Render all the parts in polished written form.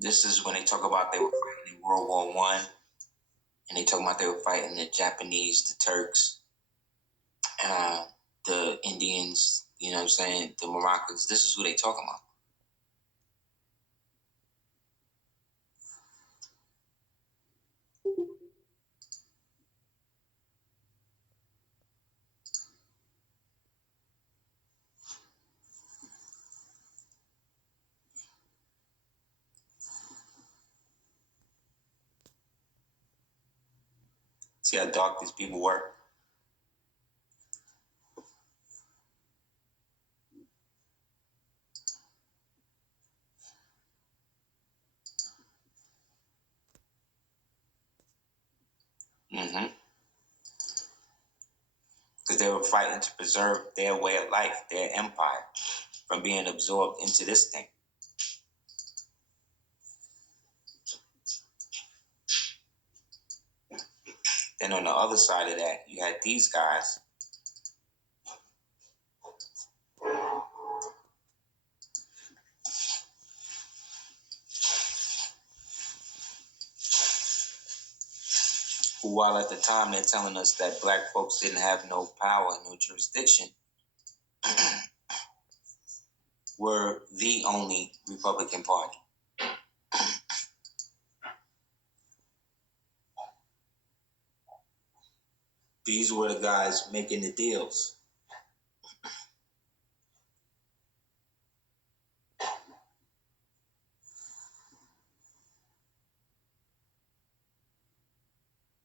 This is when they talk about they were fighting in World War I, and they talk about they were fighting the Japanese, the Turks, the Indians, you know what I'm saying, the Moroccans. This is who they talking about. See how dark these people were? Mm-hmm. Because they were fighting to preserve their way of life, their empire, from being absorbed into this thing. Then on the other side of that, you had these guys who, while at the time they're telling us that black folks didn't have no power, no jurisdiction, were the only Republican Party. These were the guys making the deals.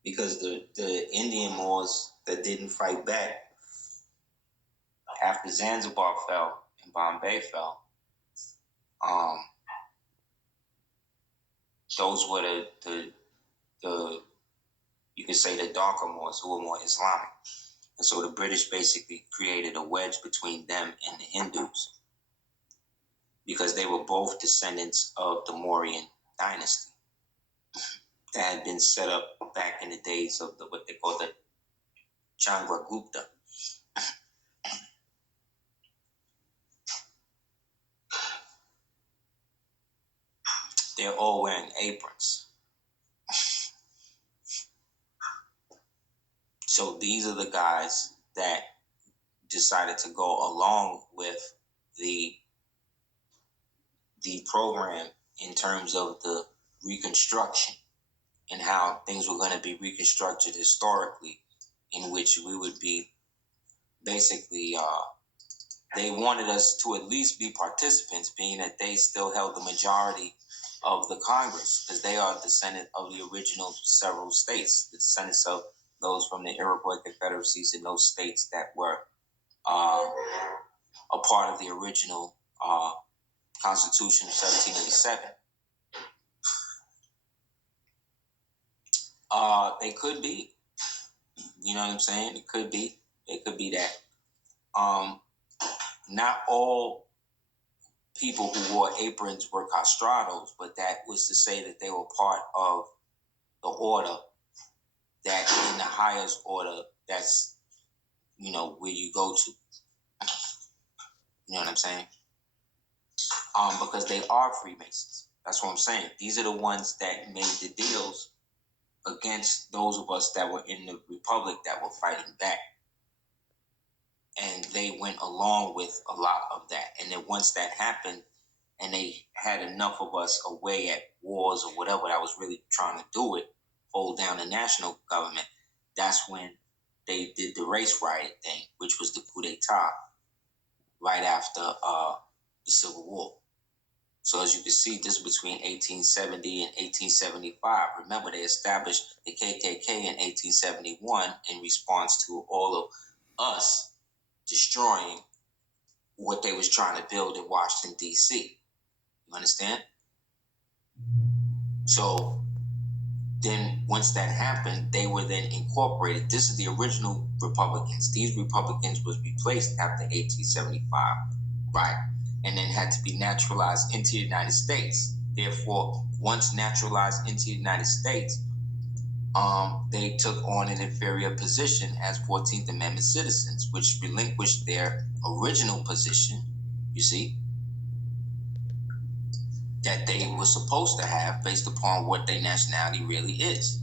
Because the Indian Moors that didn't fight back after Zanzibar fell and Bombay fell, those were the you could say the darker Moors who were more Islamic. And so the British basically created a wedge between them and the Hindus because they were both descendants of the Mauryan dynasty that had been set up back in the days of what they call the Chandragupta. They're all wearing aprons. So these are the guys that decided to go along with the program in terms of the reconstruction and how things were going to be reconstructed historically, in which we would be basically they wanted us to at least be participants, being that they still held the majority of the Congress, because they are descendant of the original several states, the descendants of those from the Iroquois confederacies in those states that were a part of the original Constitution of 1787. They could be, you know what I'm saying? It could be that. Not all people who wore aprons were castrados, but that was to say that they were part of the order that in the highest order, that's, where you go to. You know what I'm saying? Because they are Freemasons. That's what I'm saying. These are the ones that made the deals against those of us that were in the Republic that were fighting back. And they went along with a lot of that. And then once that happened, and they had enough of us away at wars or whatever that was really trying to do it, hold down the national government, that's when they did the race riot thing, which was the coup d'etat right after the Civil War. So as you can see, this is between 1870 and 1875. Remember, they established the KKK in 1871 in response to all of us destroying what they was trying to build in Washington, D.C. You understand? So then once that happened, they were then incorporated. This is the original Republicans. These Republicans was replaced after 1875, right? And then had to be naturalized into the United States. Therefore, once naturalized into the United States, they took on an inferior position as 14th Amendment citizens, which relinquished their original position, you see, that they were supposed to have based upon what their nationality really is.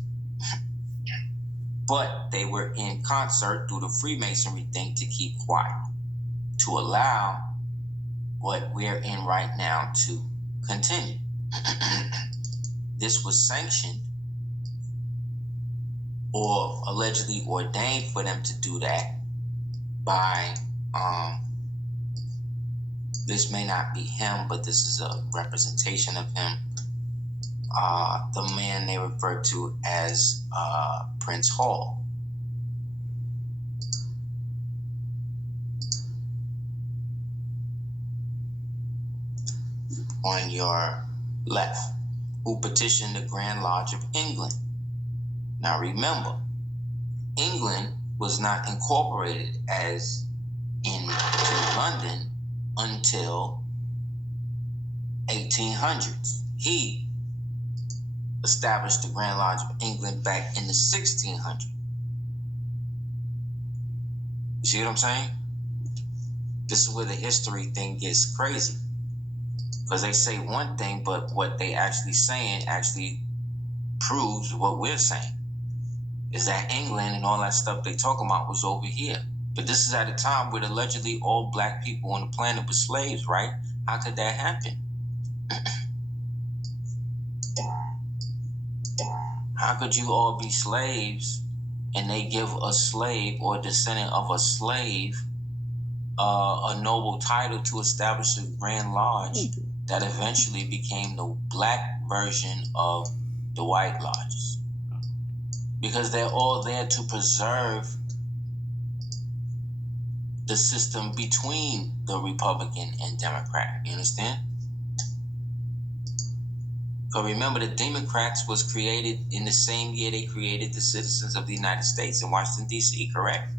But they were in concert through the Freemasonry thing to keep quiet, to allow what we're in right now to continue. This was sanctioned or allegedly ordained for them to do that by, this may not be him, but this is a representation of him, the man they refer to as Prince Hall. On your left, who petitioned the Grand Lodge of England. Now remember, England was not incorporated as into London until 1800s. He established the Grand Lodge of England back in the 1600s. You see what I'm saying? This is where the history thing gets crazy. Because they say one thing, but what they actually saying actually proves what we're saying. Is that England and all that stuff they talking about was over here. But this is at a time where allegedly all black people on the planet were slaves, right? How could that happen? How could you all be slaves and they give a slave or a descendant of a slave a noble title to establish a Grand Lodge that eventually became the black version of the white lodges? Because they're all there to preserve the system between the Republican and Democrat. You understand? Because remember, the Democrats was created in the same year they created the citizens of the United States in Washington, D.C., correct?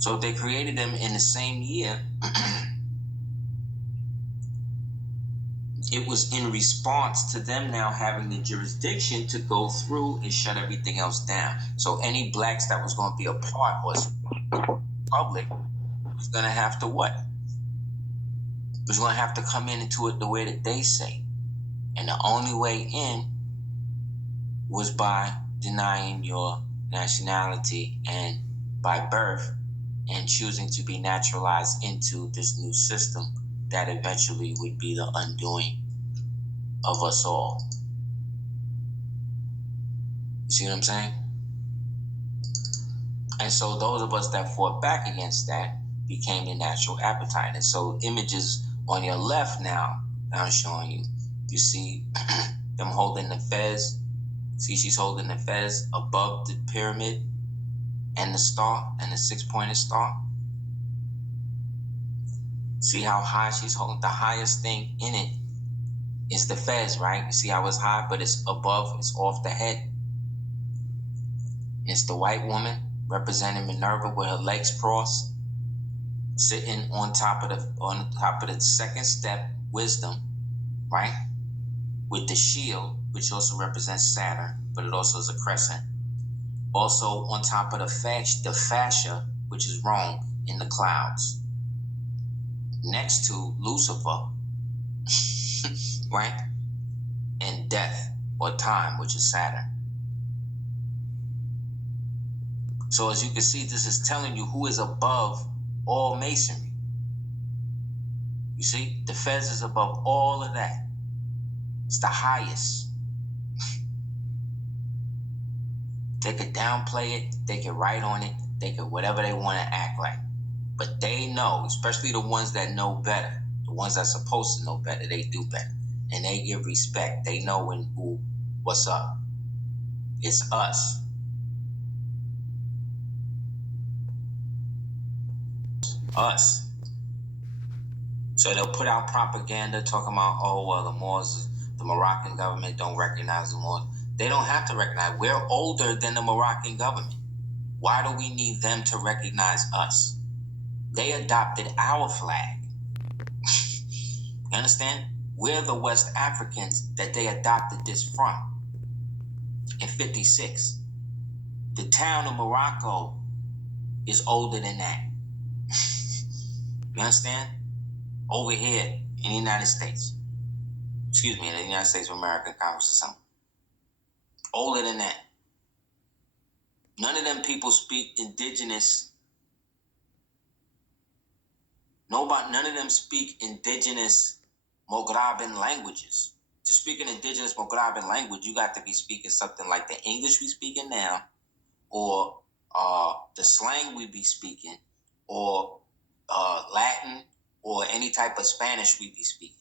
So if they created them in the same year, it was in response to them now having the jurisdiction to go through and shut everything else down. So any blacks that was going to be a part was public was going to have to what? Was going to have to come into it the way that they say. And the only way in was by denying your nationality and by birth and choosing to be naturalized into this new system that eventually would be the undoing of us all. You see what I'm saying? And so those of us that fought back against that became the natural appetite. And so images on your left now I'm showing you. You see them holding the fez. See, she's holding the fez above the pyramid and the star and the six-pointed star. See how high she's holding? The highest thing in it is the fez, right? You see how it's high, but it's above, it's off the head. It's the white woman representing Minerva with her legs crossed, sitting on top of the second step, wisdom, right? With the shield, which also represents Saturn, but it also is a crescent. Also on top of the fascia, which is Rome, in the clouds. Next to Lucifer, right? And death or time, which is Saturn. So as you can see, this is telling you who is above all masonry. You see, the fez is above all of that. It's the highest. They could downplay it, they could write on it, they could whatever they want to act like. But they know, especially the ones that know better, the ones that's supposed to know better, they do better. And they give respect. They know what's up. It's us. Us. So they'll put out propaganda talking about, oh, well, the Moroccan government don't recognize the Moors. They don't have to recognize. We're older than the Moroccan government. Why do we need them to recognize us? They adopted our flag. You understand? We're the West Africans that they adopted this from in 56. The town of Morocco is older than that. You understand? Over here in the United States. excuse me, in the United States of America Congress or something. Older than that. None of them people speak indigenous. None of them speak indigenous Mograban languages. To speak an indigenous Mograban language, you got to be speaking something like the English we speaking now, or the slang we be speaking, or Latin, or any type of Spanish we be speaking.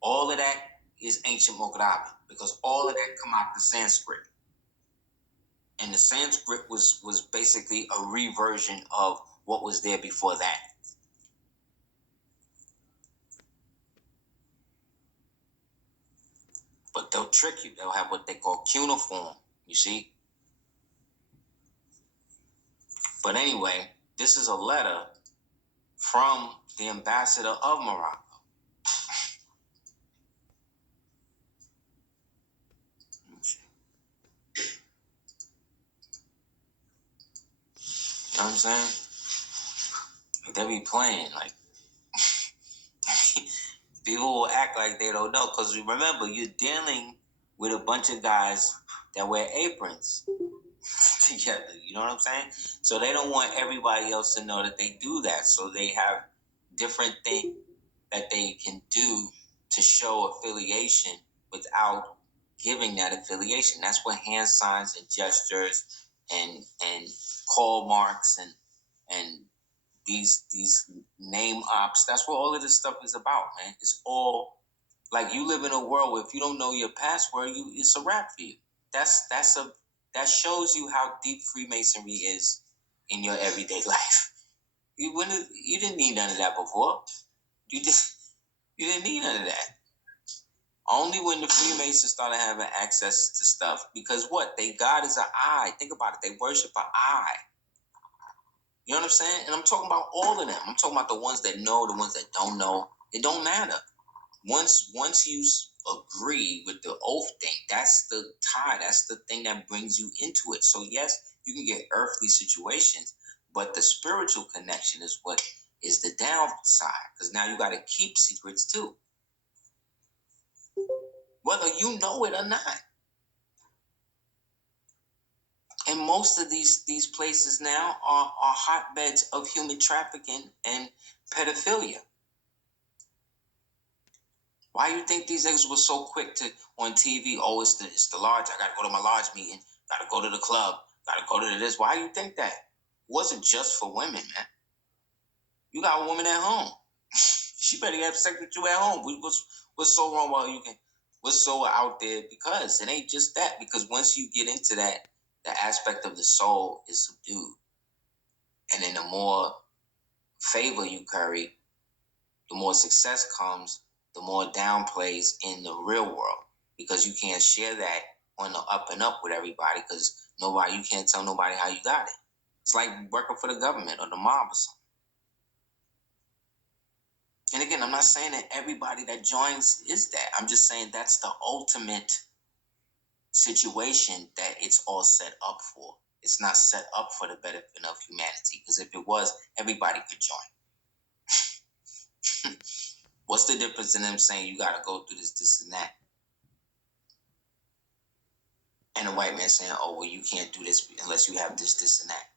All of that is ancient Mograban, because all of that come out the Sanskrit. And the Sanskrit was basically a reversion of what was there before that. But they'll trick you. They'll have what they call cuneiform, you see? But anyway, this is a letter from the ambassador of Morocco. You know what I'm saying? Like, they be playing. Like, people will act like they don't know. Because remember, you're dealing with a bunch of guys that wear aprons together. You know what I'm saying? So they don't want everybody else to know that they do that. So they have different things that they can do to show affiliation without giving that affiliation. That's what hand signs and gestures and call marks and these name ops. That's what all of this stuff is about, man. It's all like, you live in a world where if you don't know your password, it's a wrap for you. That shows you how deep Freemasonry is in your everyday life. You didn't need none of that before. You didn't need none of that. Only when the Freemasons started having access to stuff, because what? They God is an eye. Think about it. They worship an eye. You know what I'm saying? And I'm talking about all of them. I'm talking about the ones that know, the ones that don't know. It don't matter. Once you agree with the oath thing, that's the tie. That's the thing that brings you into it. So yes, you can get earthly situations, but the spiritual connection is what is the downside. Because now you got to keep secrets too, whether you know it or not. And most of these places now are hotbeds of human trafficking and pedophilia. Why do you think these niggas were so quick to on TV? Oh, it's the lodge. I gotta go to my lodge meeting. Gotta go to the club. Gotta go to this. Why do you think that? It wasn't just for women, man. You got a woman at home. She better have sex with you at home. What's so wrong while you can? What's so out there? Because it ain't just that. Because once you get into that, the aspect of the soul is subdued, and then the more favor you curry, the more success comes, the more downplays in the real world, because you can't share that on the up and up with everybody, because you can't tell nobody how you got it. It's like working for the government or the mob or something. And again, I'm not saying that everybody that joins is that. I'm just saying that's the ultimate situation that it's all set up for. It's not set up for the benefit of humanity, because if it was, everybody could join. What's the difference in them saying you got to go through this, and that? And the white man saying, oh, well, you can't do this unless you have this, and that.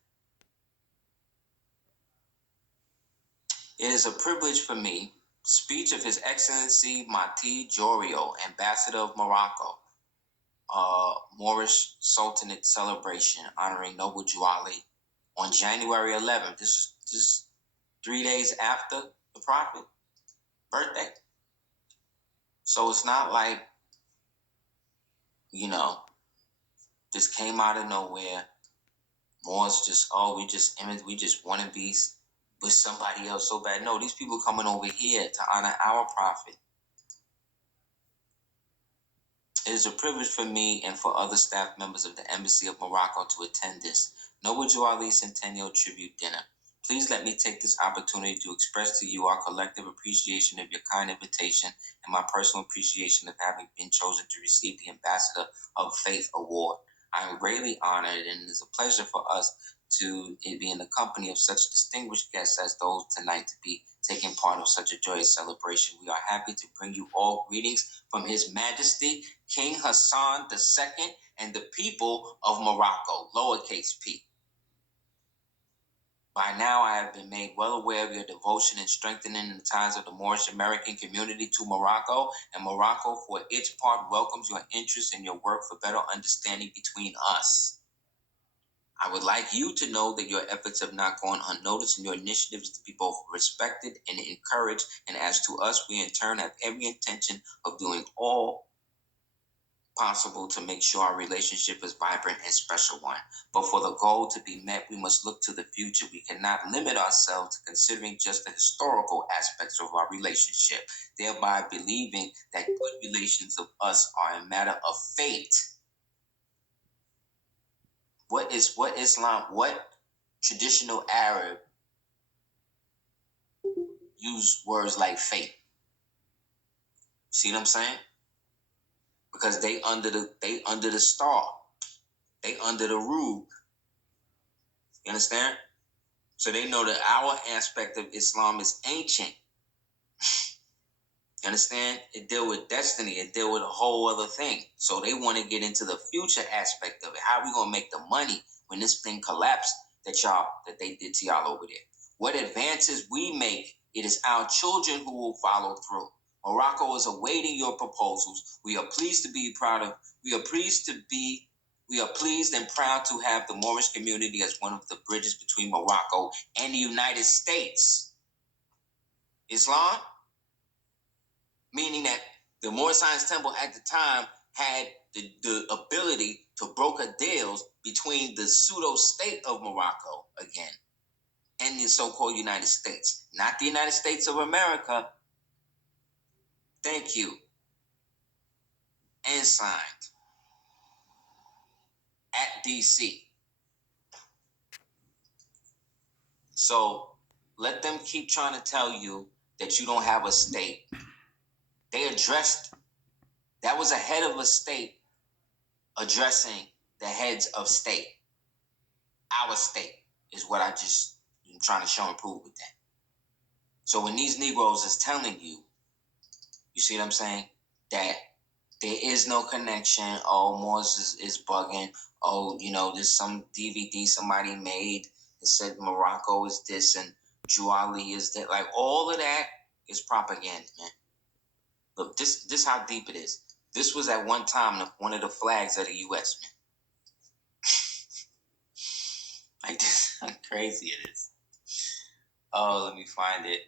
It is a privilege for me. Speech of His Excellency Mati Jorio, Ambassador of Morocco, Moorish Sultanate celebration honoring Noble Juali on January 11th. This is just 3 days after the Prophet birthday. So it's not like, this came out of nowhere. Moors just, we just want to be with somebody else so bad. No, these people coming over here to honor our Prophet. It is a privilege for me and for other staff members of the Embassy of Morocco to attend this Noble Juali Centennial Tribute Dinner. Please let me take this opportunity to express to you our collective appreciation of your kind invitation and my personal appreciation of having been chosen to receive the Ambassador of Faith Award. I am greatly honored, and it is a pleasure for us to it be in the company of such distinguished guests as those tonight to be taking part of such a joyous celebration. We are happy to bring you all greetings from His Majesty King Hassan II and the people of Morocco, lowercase p. By now, I have been made well aware of your devotion in strengthening the ties of the Moorish American community to Morocco, and Morocco, for its part, welcomes your interest in your work for better understanding between us. I would like you to know that your efforts have not gone unnoticed and your initiatives to be both respected and encouraged, and as to us, we in turn have every intention of doing all possible to make sure our relationship is vibrant and special one. But for the goal to be met, we must look to the future. We cannot limit ourselves to considering just the historical aspects of our relationship, thereby believing that good relations of us are a matter of fate. What Islam, what traditional Arab use words like fate? See what I'm saying? Because they under the star. They under the roof. You understand? So they know that our aspect of Islam is ancient. You understand? It deal with destiny. It deal with a whole other thing. So they want to get into the future aspect of it. How are we gonna make the money when this thing collapsed that they did to y'all over there? What advances we make, it is our children who will follow through. Morocco is awaiting your proposals. We are pleased to be proud of. We are pleased and proud to have the Moorish community as one of the bridges between Morocco and the United States. Islam, meaning that the Moorish Science Temple at the time had the ability to broker deals between the pseudo-state of Morocco again and the so-called United States. Not the United States of America. Thank you. And signed at DC. So let them keep trying to tell you that you don't have a state. They addressed, that was a head of a state addressing the heads of state. Our state is what I'm trying to show and prove with that. So when these Negroes is telling you, you see what I'm saying, that there is no connection, oh, Moses is bugging, oh, there's some DVD somebody made that said Morocco is this and Juali is that, like all of that is propaganda, man. Look, this how deep it is. This was at one time one of the flags of the U.S., man. Like this, how crazy it is. Oh, let me find it.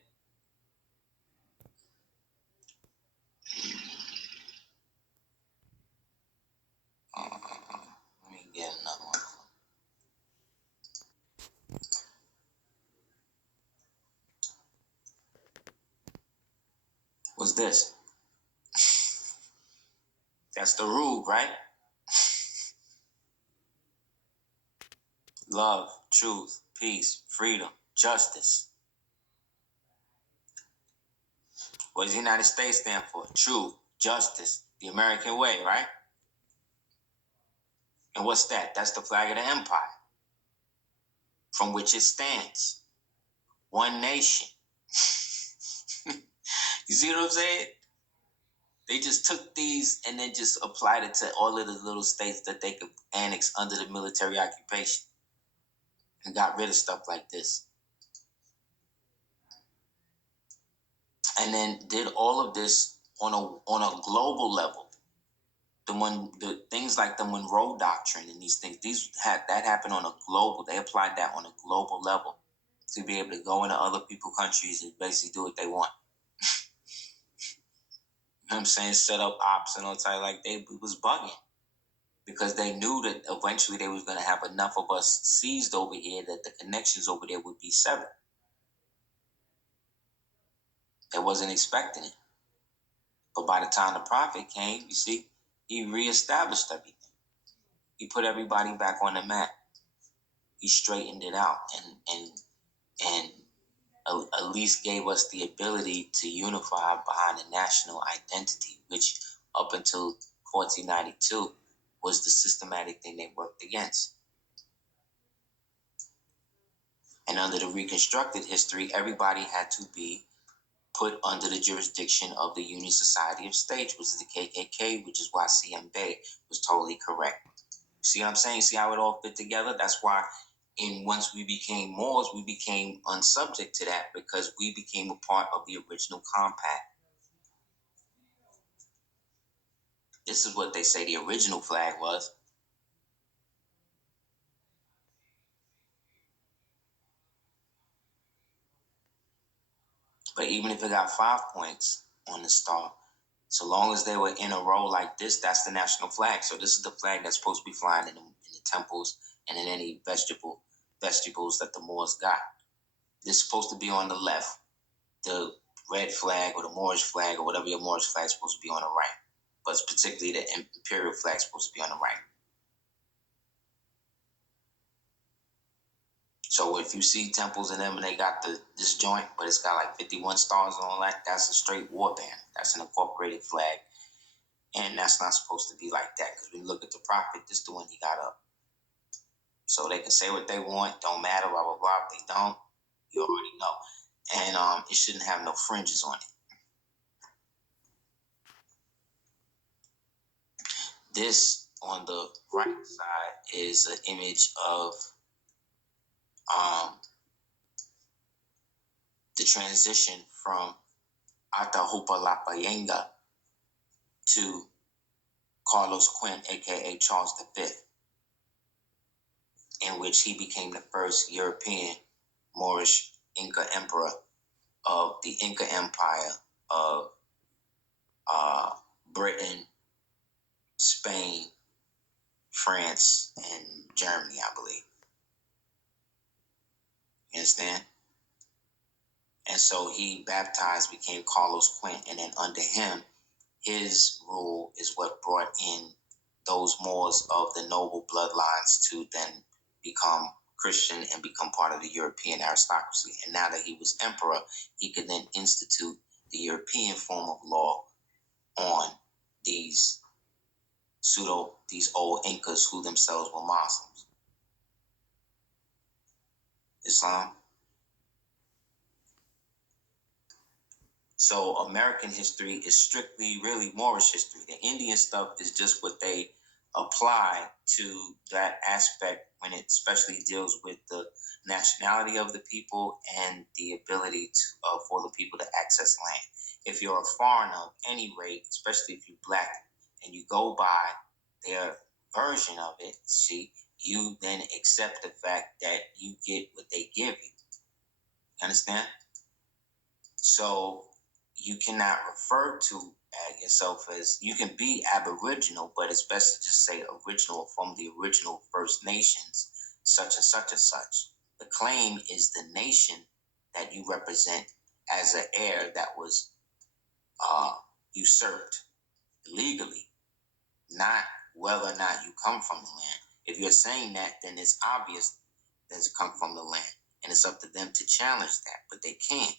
Let me get another one. What's this? That's the rule, right? Love, truth, peace, freedom, justice. What does the United States stand for? Truth, justice, the American way, right? And what's that? That's the flag of the empire from which it stands. One nation. You see what I'm saying? They just took these and then just applied it to all of the little states that they could annex under the military occupation and got rid of stuff like this. And then did all of this on a global level. The things like the Monroe Doctrine and these things, that happened on a global. They applied that on a global level to be able to go into other people's countries and basically do what they want. You know what I'm saying? Set up ops and all type, like they was bugging because they knew that eventually they was going to have enough of us seized over here that the connections over there would be severed. They wasn't expecting it. But by the time the prophet came, you see, he reestablished everything. He put everybody back on the map. He straightened it out and at least gave us the ability to unify behind a national identity, which up until 1492 was the systematic thing they worked against. And under the reconstructed history, everybody had to be put under the jurisdiction of the Union Society of States, which is the KKK, which is why CM Bay was totally correct. See what I'm saying? See how it all fit together? That's why once we became Moors, we became unsubject to that because we became a part of the original compact. This is what they say the original flag was. But even if it got 5 points on the star, so long as they were in a row like this, that's the national flag. So this is the flag that's supposed to be flying in the temples and in any vegetables that the Moors got. This is supposed to be on the left. The red flag or the Moorish flag or whatever your Moorish flag is supposed to be on the right. But it's particularly the Imperial flag is supposed to be on the right. So if you see temples in them and they got this joint, but it's got like 51 stars and all that, that's a straight war band. That's an incorporated flag. And that's not supposed to be like that. Because when you look at the prophet, this is the one he got up. So they can say what they want, don't matter, blah, blah, blah. If they don't, you already know. And it shouldn't have no fringes on it. This on the right side is an image of the transition from Atahualpa to Carlos Quint, aka Charles V, in which he became the first European Moorish Inca emperor of the Inca Empire of Britain, Spain, France, and Germany, I believe. You understand? And so he baptized, became Carlos Quint, and then under him, his rule is what brought in those Moors of the noble bloodlines to then become Christian and become part of the European aristocracy. And now that he was emperor, he could then institute the European form of law on these old Incas who themselves were Muslims. Islam. So American history is strictly really Moorish history. The Indian stuff is just what they apply to that aspect when it especially deals with the nationality of the people and the ability for the people to access land. If you're a foreigner of any rate, especially if you're black, and you go by their version of it, see, you then accept the fact that you get what they give you. Understand? So you cannot refer to yourself as, you can be Aboriginal, but it's best to just say original from the original First Nations, such and such and such. The claim is the nation that you represent as an heir that was usurped legally, not whether or not you come from the land. If you're saying that, then it's obvious that it come from the land, and it's up to them to challenge that, but they can't,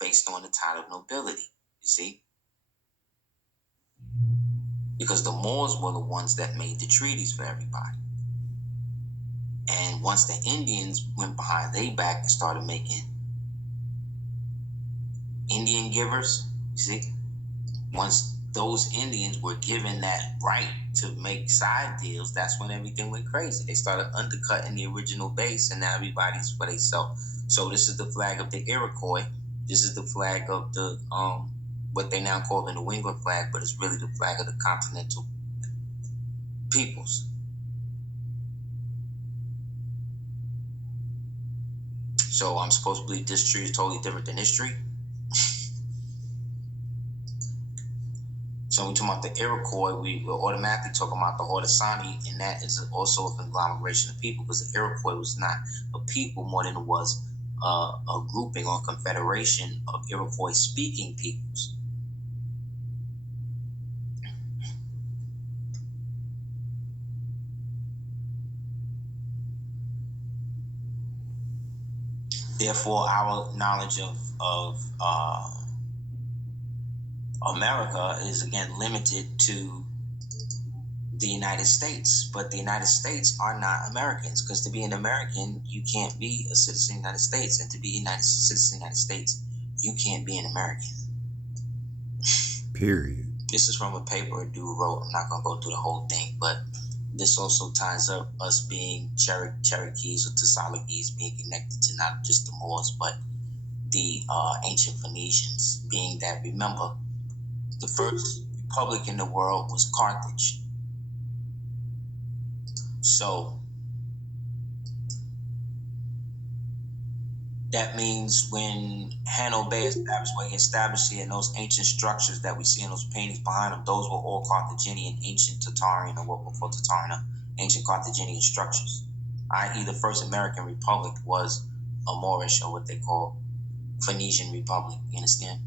based on the title of nobility. You see? Because the Moors were the ones that made the treaties for everybody. And once the Indians went behind their back and started making Indian givers, you see? Once those Indians were given that right to make side deals, that's when everything went crazy. They started undercutting the original base, and now everybody's for themselves. So this is the flag of the Iroquois. This is the flag of the what they now call the New England flag, but it's really the flag of the continental peoples. So I'm supposed to believe this tree is totally different than this tree. So when we talk about the Iroquois, we're automatically talking about the Haudenosaunee, and that is also a conglomeration of people, because the Iroquois was not a people more than it was a grouping or confederation of Iroquois-speaking peoples. Therefore, our knowledge of America is again limited to the United States, but the United States are not Americans, because to be an American, you can't be a citizen of the United States, and to be a citizen of the United States, you can't be an American. Period. This is from a paper a dude wrote. I'm not gonna go through the whole thing, but this also ties up us being Cherokees or Tsalagees being connected to not just the Moors, but the ancient Phoenicians, being that, remember, the first republic in the world was Carthage. So that means when Hanno Bay established what he established here, and those ancient structures that we see in those paintings behind him, those were all Carthaginian, ancient Tartarian, or what we'll call Tartarian, ancient Carthaginian structures. I.e., the first American republic was a Moorish, or what they call Phoenician republic. You understand?